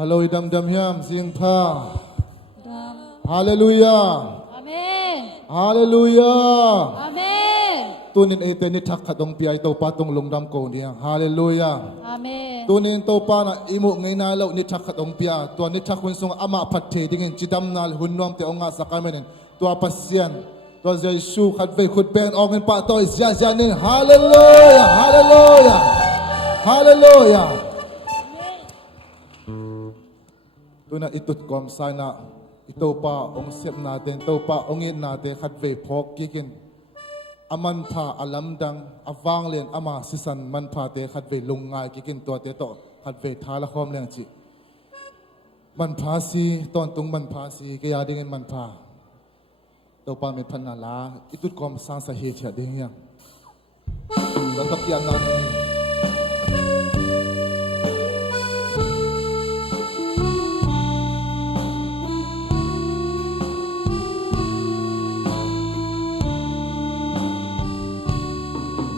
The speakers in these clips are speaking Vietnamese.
Hallelujah, dam dam hiam sing pha. Hallelujah. Amen. Hallelujah. Amen. Tunin ite ni thak khatong piai to patong lungdam ko nia. Hallelujah. Amen. Tunin to pa na imu ngai na lo ni thak khatong pia. To ni thak kun sung ama phathe dingin chidam nal hunnom te onga sakamenin. To pasian. To Jesu khat ve khut pen ongen pa to is ya nin. Hallelujah. Hallelujah. Hallelujah. Tuna itut kom sana ito pa ong sep natin ito pa ongin natin khat ve phok kikin aman pha alamdang awanglen ama sisan man pha te khat ve lungai kikin to te to khat ve thala khom leng chi man pha si ton tung man pha si kaya dingin man pha to pa me phan na la itut kom sang sa he thia ding yang to tak yan na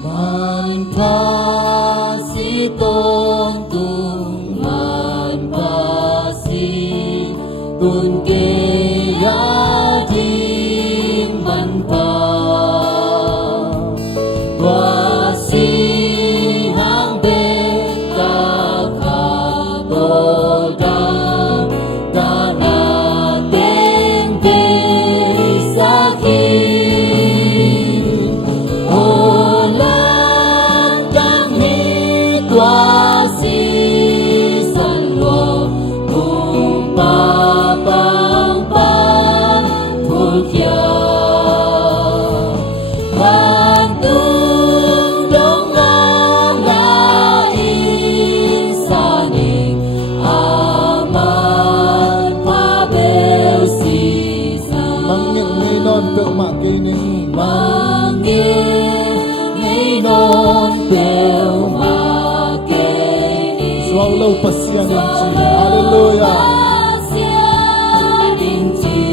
Man pa si tong tung man pa si tun ke ya ding man pa wa si hang be ka ka to da da na ten be sa ki pasian din chi hallelujah pasian din chi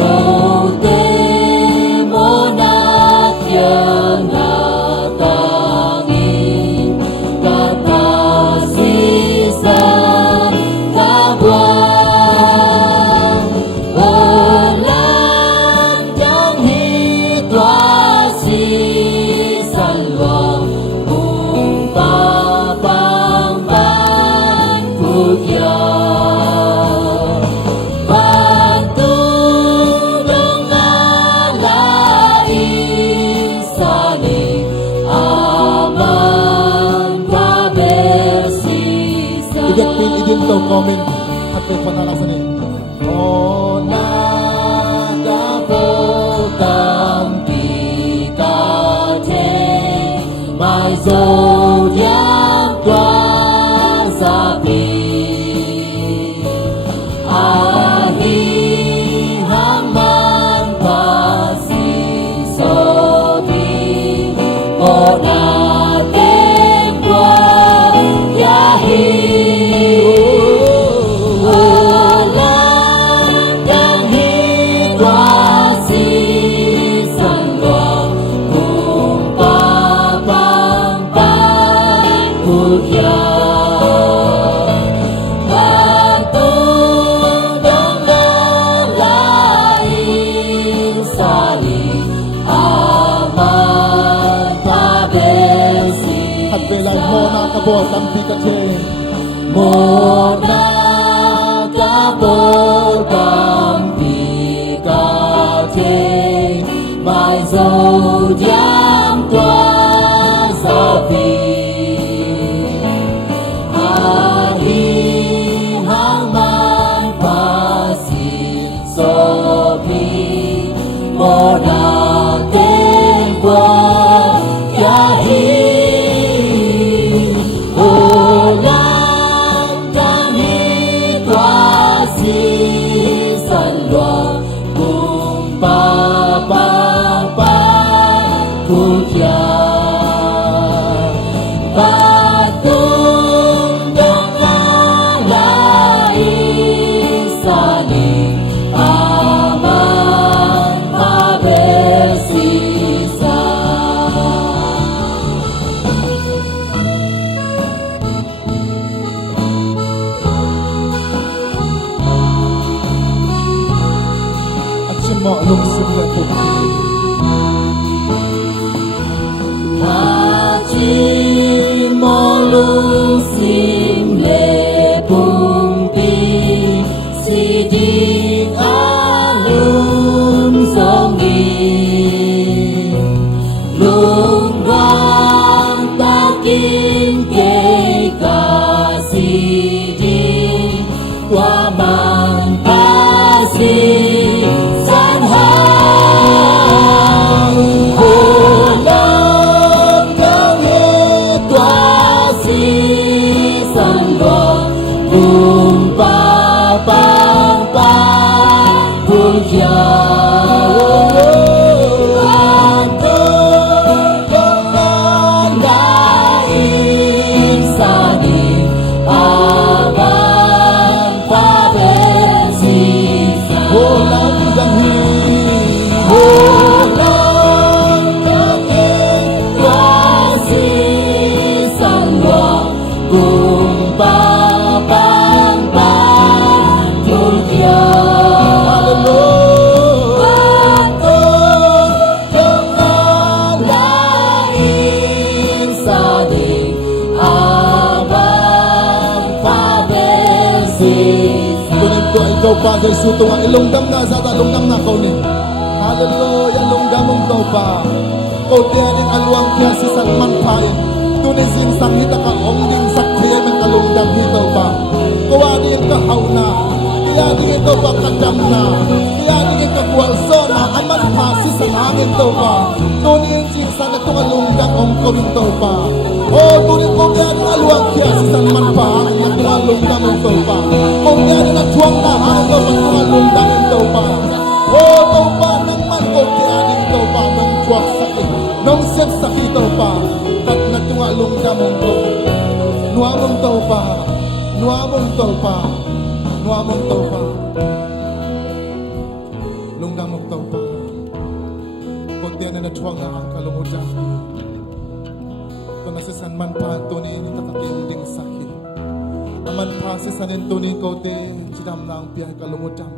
lo te mo na kya na tangin ka ta si sa ka buwan walang yang hitwa si salwang to comment at may panalasan eh. O nagabotang pikate may zodiac twasapi ahihang man pasisobi o natin yahi kabot ang pikate mo na kabot ang pikate may zodiac twasapi ahihang man pasisobi mo natin buwan yahi Amen. sim le po Haji molu sim le bung pi si di alun zongi lung wang ta kim ke ka si di qua mang ta si san hang Ikaw pa dahil suto nga ilunggam na sa talunggam na ko ni hallelujah lunggam mong ikaw pa kau tiyaning aluang kaya si Salman pain tunising sangita ka ongding sakriya ng kalunggam ikaw pa kawanin ka haw na tiyaning ikaw pa kadam na tiyaning ka kwalso na aman pa si salangin ikaw pa tunin sing sa natong alunggam ong ikaw pa tunin ko tiyaning aluang kaya si Salman pa ang natong alunggam ikaw pa kung tiyaning natuang na ang natong alunggam ikaw pa ikaw pa nang man ko tiyaning ikaw pa nang tuwag sakit nang siyang sakit ikaw pa at natong alunggam ikaw nuamong ikaw pa nuamong ikaw pa nuamong ikaw pa lunggam ikaw pa kung tiyaning natuang na ang kalungudan kung nasisan man pa tunin itakakinding sakit aman pa sisanin tunin ko te sidam na ang piyay kalungudan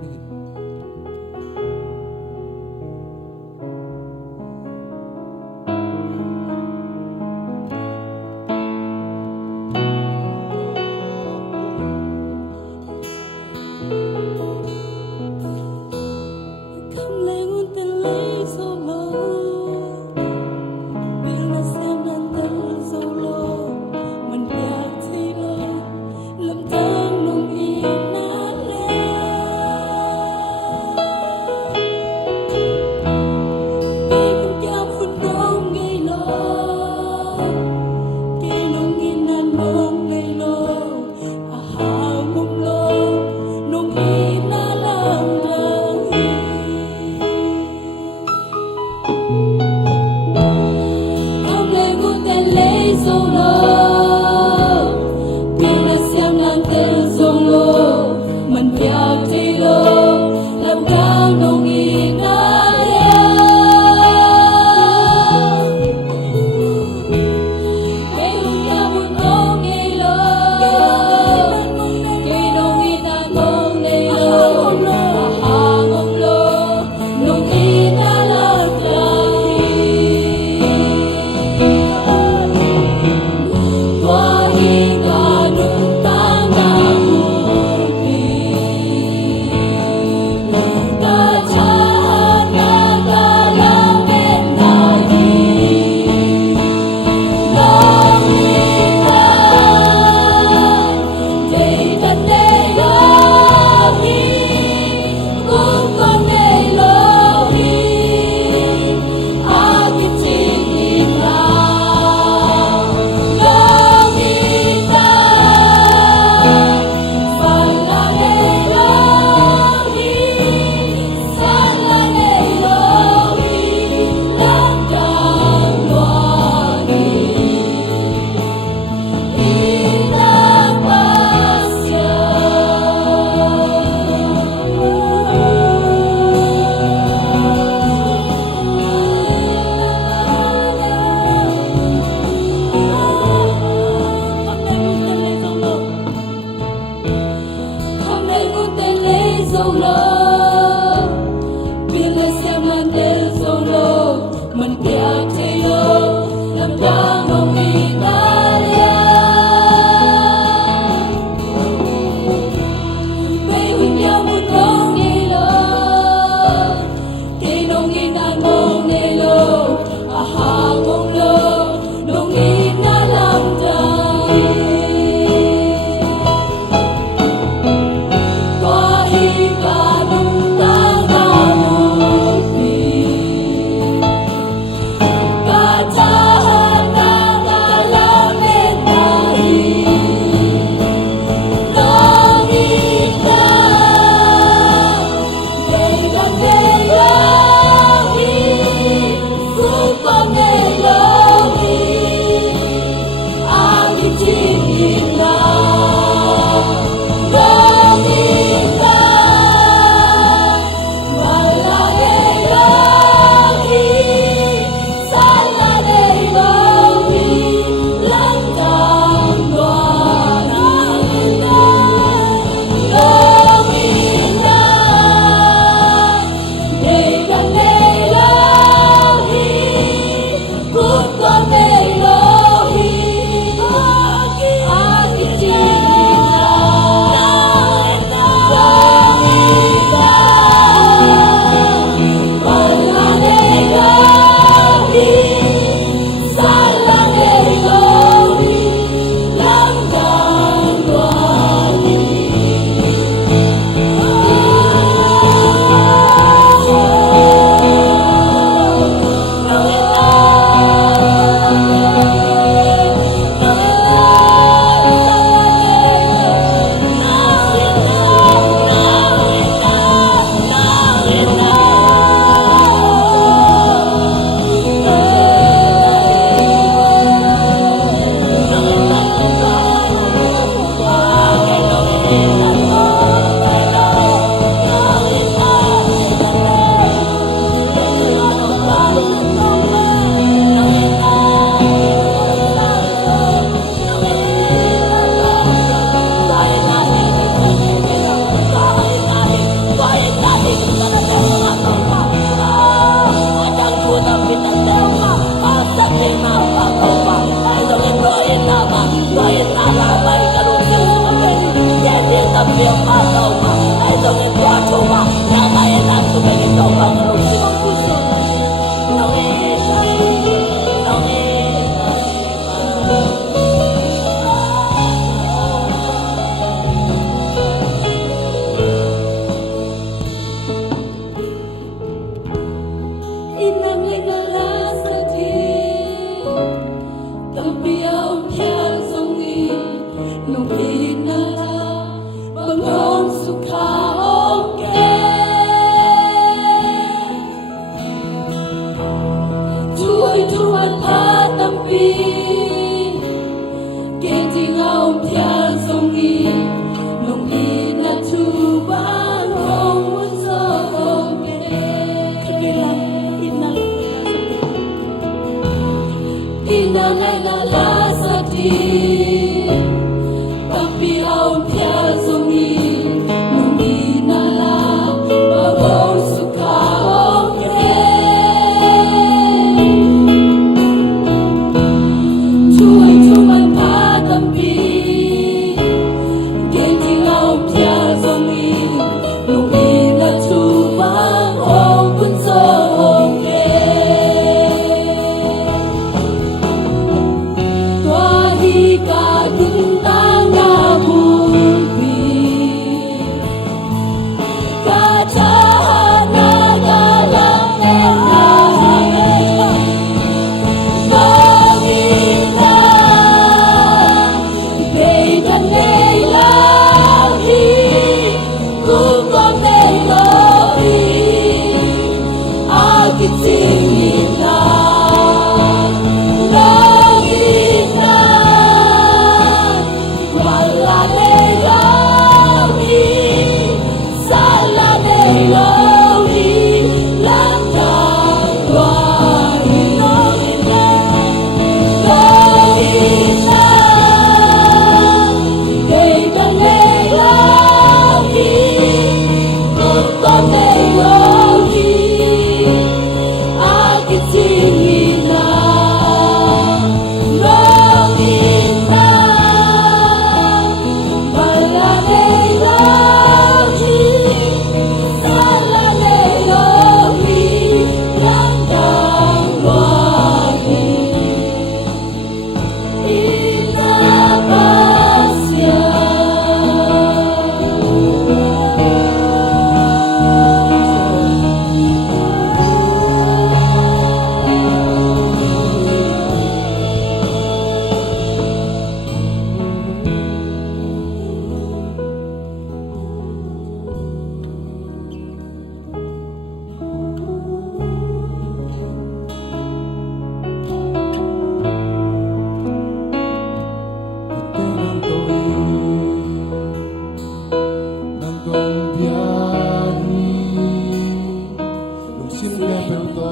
Espiritu.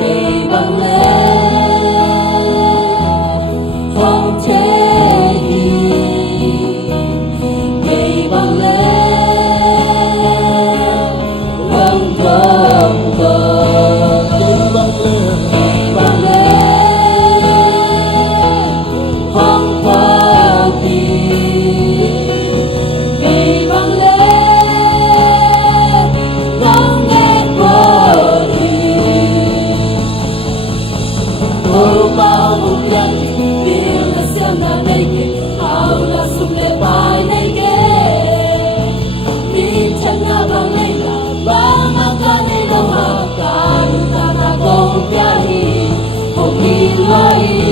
Kay bang lệ không thể kay bang lệ không không kay bang lệ không bao kay bang lệ không nghe qua bao một lần yêu là xem là đây hào là sung lệ bài này ghé đi chân na bằng này là ba mà ca này đâu hà ca ta na công bia hi không đi loay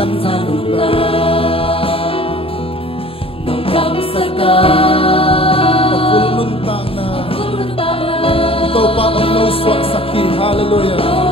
tâm ra đủ la nồng cảm say ca Pagpuluntang na ikaw pa ang nauswak sa akin. Hallelujah.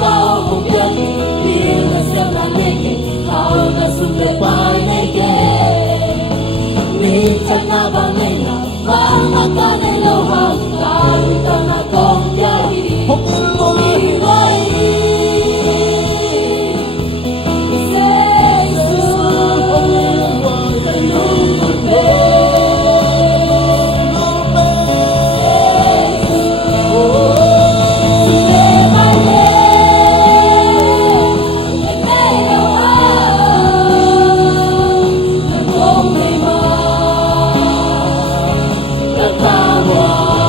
bao hồng nhân yêu là xem là neke hao là sung lệ bài này kê mi chân na ba này là ba ma ca này lâu hàng ta mi ta na con ya hi hong mi vai Hãy subscribe cho kênh Ghiền Mì Gõ để không bỏ lỡ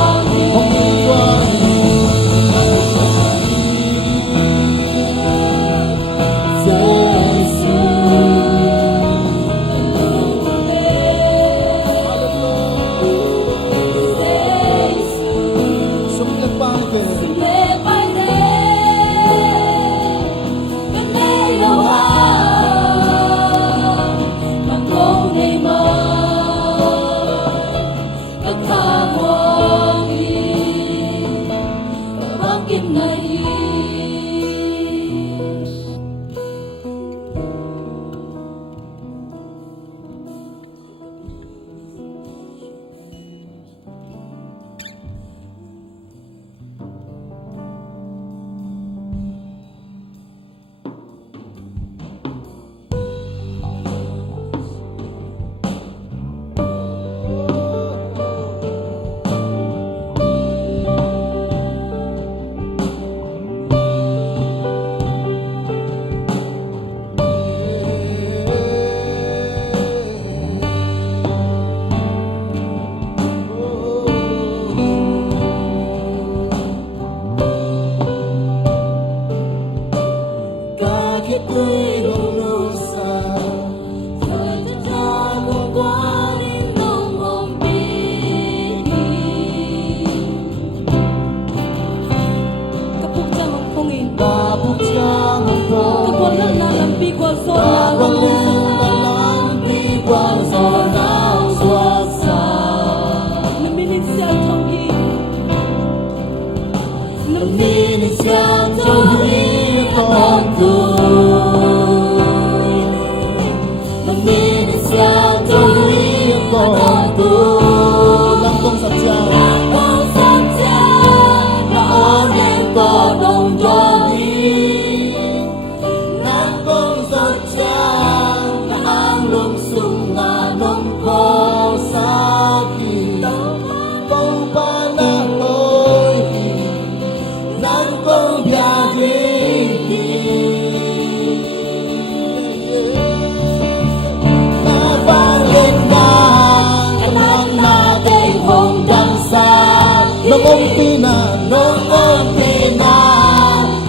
ong pina nung ong pina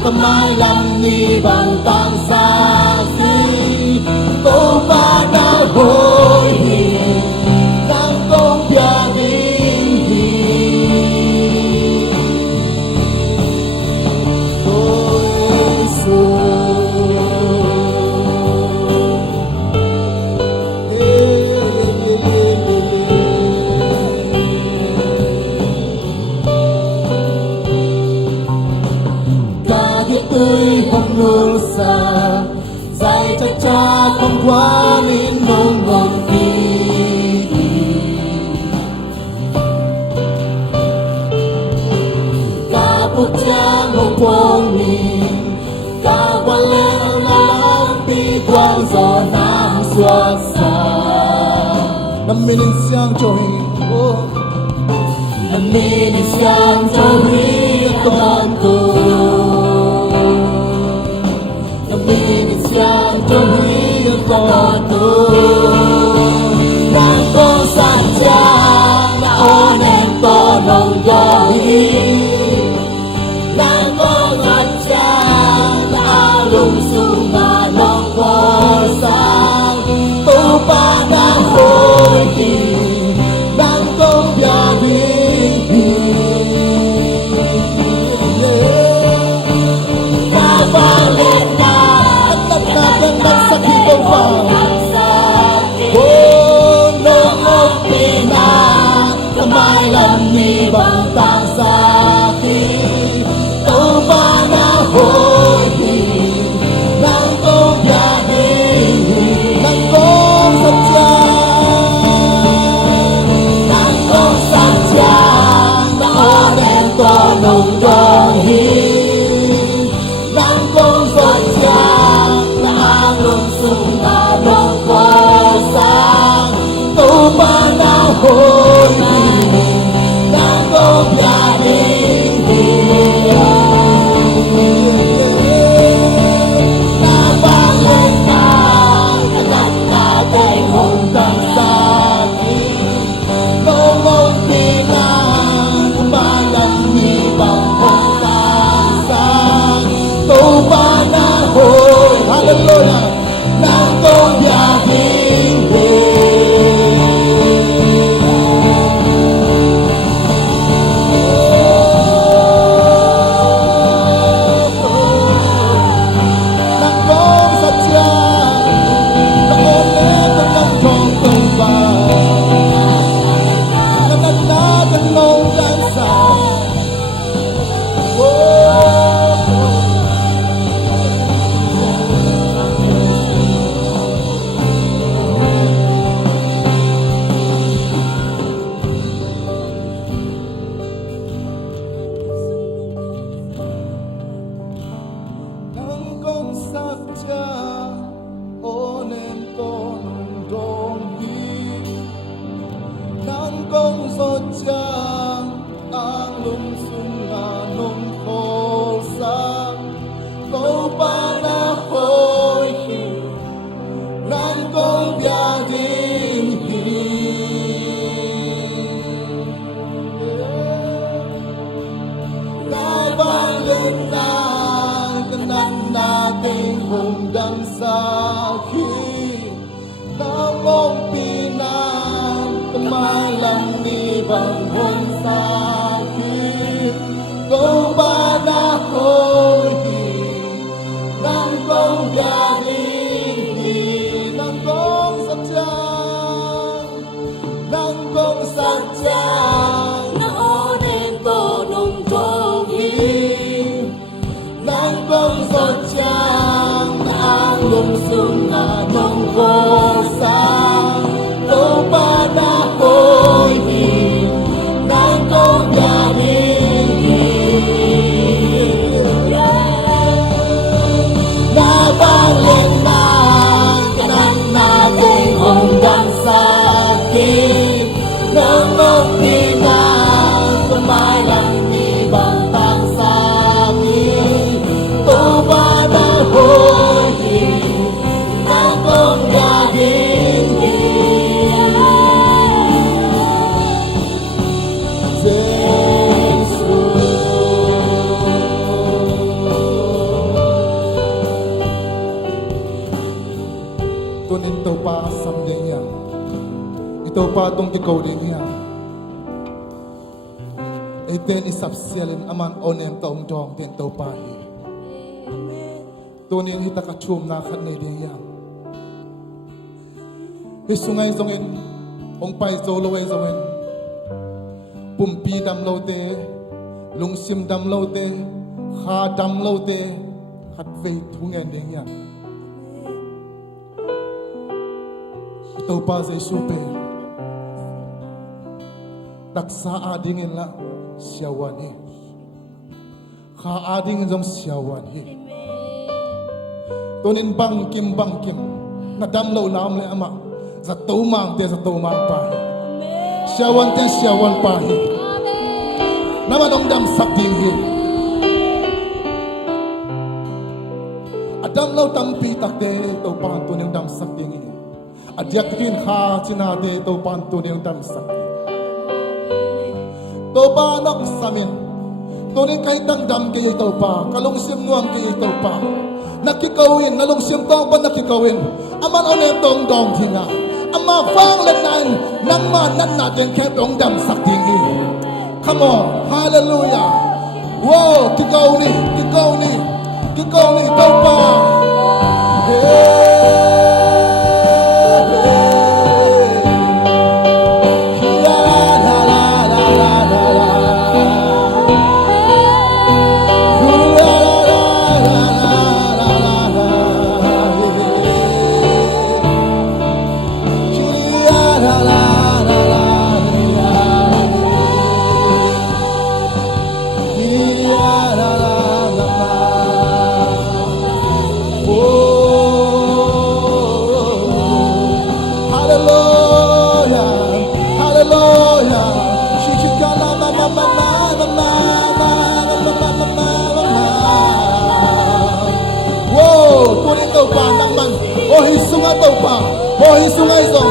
kamay lam ni bantang saksi tô ba na hoi nang công bia đình tôi tươi không luôn xa dạy chắc cha không quá nên nông ngon kỳ cả bút cha một quang nhìn cả quan lên lắm bi quan gió nam xóa xa năm mình xiang cho hình năm mình xiang cho huy con cô yang terhuyung kotor nang kong saja na onem tonong yohi nang kong saja na alung sunga nong kosang tupa na hoi nang kong biaring kapalit sakit ang nung ong pina kamay lam ni bantang sakit tô ba na hoi nang công gia đình nang kong satya na onem to nung dong hi nang công satya lung sung na nong ko sang tô ba na hoi na công gia đình na vang lên na cắt na cây hồng cầm sakit nong ong pina kamay lam ni bantang sang tô ba na hoi hallelujah nang công gia đình nang kong satya na onem nang kong tumba nananagan nong dansa nang kong satya onem tonong dong hi nang kong satya ang lungsung anong kolsang tô ba na hoi nang kong biaging vang lên na kanan nating hunggang sakit na mong pinang kamalang ni banghong sakit kung ba na hoi nang kong galing nang kong sadyang nang kong sadyang na onem to nung dong nang kong sadyang na ang lung sung na nong kosang tô ba na hoi nang công gia đình na vang lên na kanan nating hunggang sakit nang ong pina kamay lam ni bantang sakit tô ba na hoi nang công gia đình samding niya. Ito pa itong ikaw din niya. Iten isap sialin aman onem taong dong din ito pa hi. Tuning hita kachum na kanay din niya. Hisungay zongin, ong pai zolaway zongin. Pumpi dam lo te, lungsim dam lo te, kha dam lo te, hat vei thungen din niya. Ito pa sa isupe. Taksa adingin la siyawan hi. Kha adingin zong siyawan hi. Tunin bangkim nadam lo nam le ama. Sa tumang pa hi. Siyawan te siyawan pa hi. Naman dam sakting hi. Adam lo tampi takte to panto ng dam sakting hi. Adyak kin ha sinade to panto ng dam sakting. To pa nak samin. To rin kay tangdam kay ito pa. Kalungsim nuam kay ito pa. Nakikawin, nalungsim tong pa nakikawin. Aman onem tong dong hinga. Ama vang lên nan nang ma nan natin kay tong dam sakting hi. Come on, hallelujah. Wow, kikaw ni ito pa. Sungai song,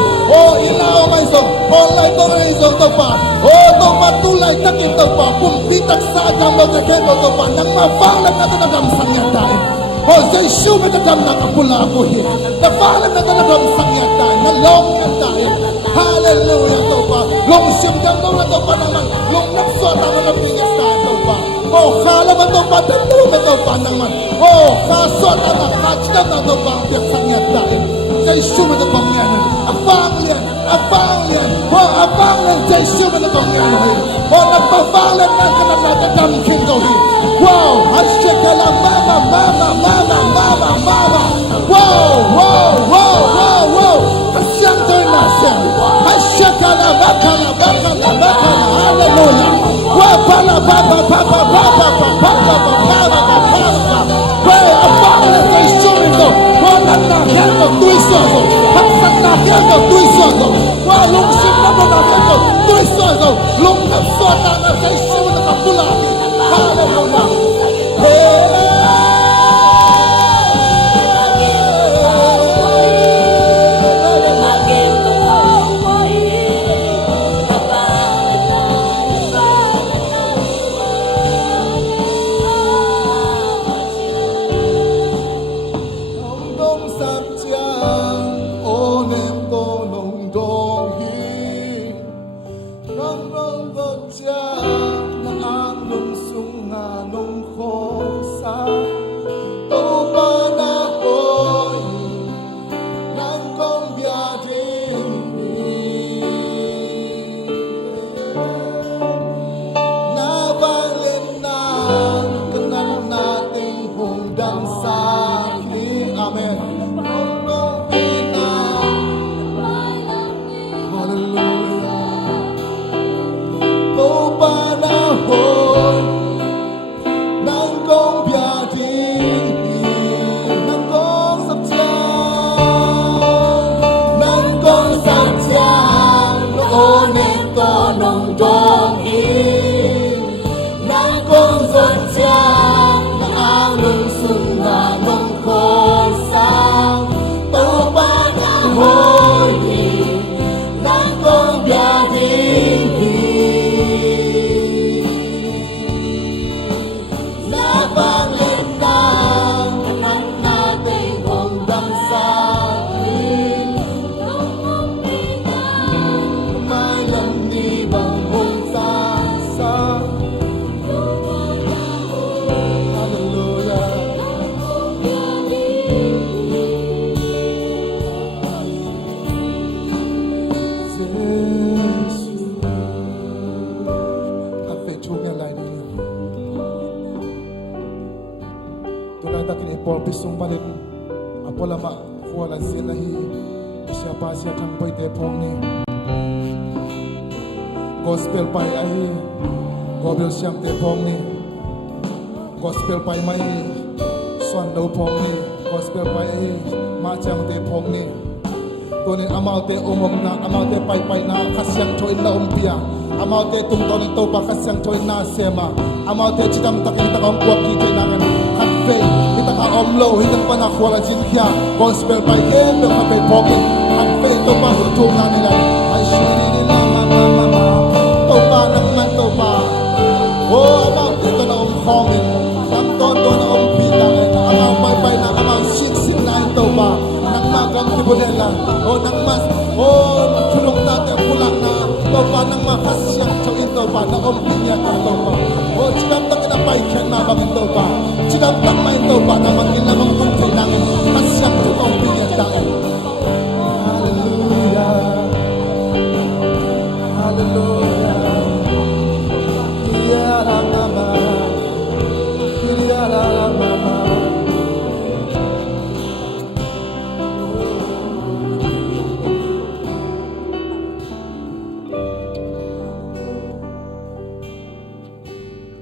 ilaw may song, lai to may song to pa, to matulay takit to pa, pumpitak sa agam mo kekebo to pa, nang mafalang na tanagam sangyatay. Jay shume tanagam na kapula ko hi, nafalang na tanagam sangyatay, nalong yatay. Hallelujah to pa, long simdang to na to pa naman, long nagsota mo na pingas na to pa. Kala man to pa, talume to pa naman, kasota na, kachda na to pa, tiyak sangyatay. Jay shume to pa ngayon. Abang Jay shume to pa ngayon. Nagpapanglan na ka na natadamkin ko hi. Wow, hasyaka la mama. Wow. Hasyang to na siya. Hasyaka la bakala. Hallelujah. Wapala papa. Abang Jay shume to. Nanakyan ko tuisoso. Nanakyan ko tuisoso. Walong simna mo nakyan ko tuisoso. Long napsota na kay siya na kapulaki. Hallelujah. bisung palit apolama kuala silahi siapa siapa yang pai tepong ni gospel pai ai gospel siam tepong ni gospel pai mai swan do pong ni gospel pai ai macam tepong niตัวนี้อามาเตอมงนะอามาเตไปนะขัดเสียงโชยละอมเปียอามาเตตุ้งตอนนี้โตปะขัดเสียงโชยนาเสมาอามาเตจิตำตะกินตะกองกวกกีเจนังกันขัดเฟยฮิตะกาอมโลฮิตะปะนักวาลาจินเฮียกอสเปลไปเปลขัดเฟยพอกินขัดเฟยโตปะหุ่นทุ่งนานี่ละไอชีนี่ละมาโตปะนักมันโตปะโอ้อามาเตตัวละอมคองนี่ตั้งต้นตัวละอมปีดังอามาไปนะอามาชินนายโตปะNang kibulela o nang mas o tulong natin kulang na to pa nang makasyang chawin to pa na ompinya ka to pa o chikam tak na pai kyan na bagin to pa chikam tak mai to pa na mangilamang kuntay lang kasyang to ompinya daan Hallelujah Hallelujah Kiya la mama Kiya la mama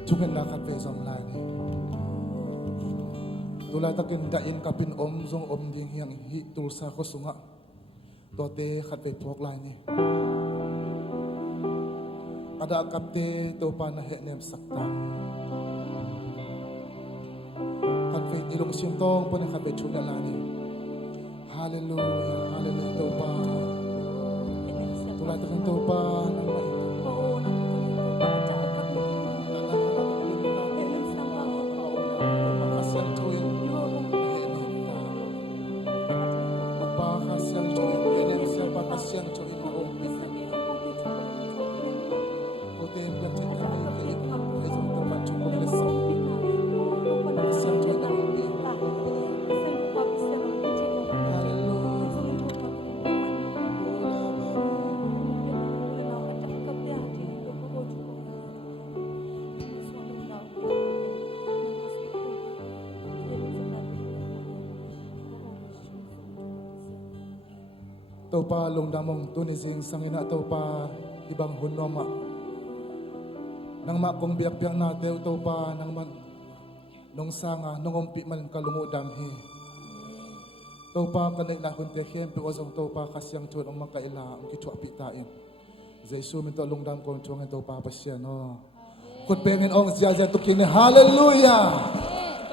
Tungan na katpesang lani. Tulad takin dain kapin omzong omding hiyang hitul sa kusunga. Tote katpepok lani. Ada kapte to pa na henem sakta. Katpe ilong sintong po na katpe tungan lani. Hallelujah, hallelujah to pa. Tulad takin to pa ng maitong. Yang cho ino o Ote yang cho ino o Ay sa mga cho ko leso Yang cho ino Tau pa long damong tunising sangina tau pa ibang hunoma nang makong biyak-biyak natin tau pa nang man nung sanga nung umpi man kalumudam hi tau pa kanay na kunti hempi ozong tau pa kasyang chun ang makaila ang kichwa pitain zay sumin to long dam kong chungin tau pa pasya no kut pengin ong siya tukin hallelujah